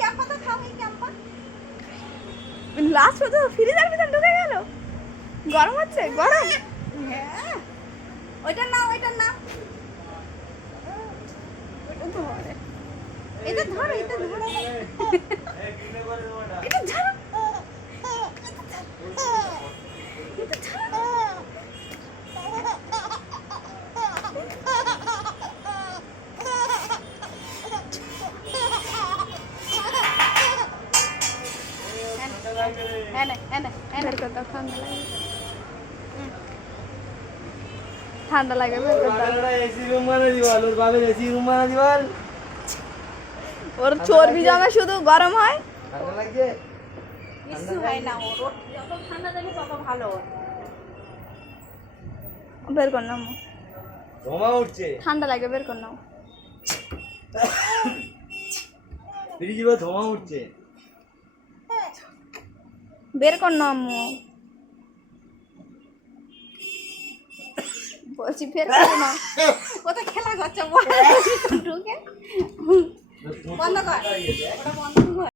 ক্যাম্পাটা খাও, এই ক্যাম্পা লাস্ট পর্যন্ত ফ্রিজের ভিতর ঢুকে গেল। গরম হচ্ছে, গরম। হ্যাঁ ওইটা না, ওইটা না, এটা ধরো, এটা ধরো, এটা ধরো, ঠান্ডা লাগে। ওর চর্বি জমে, শুধু গরম হয়, কিছু হয় না। ওর যত ঠান্ডা দেবে তত ভালো। বের কর নাও, ধোঁয়া উঠছে, ঠান্ডা লাগে, বের কর নাও। ফ্রিজে ধোঁয়া উঠছে, বের কর না আম্মু, বলছি বের কর না। কোথায় খেলা করছে ঢুকে, বন্ধ কর, ওটা বন্ধ কর।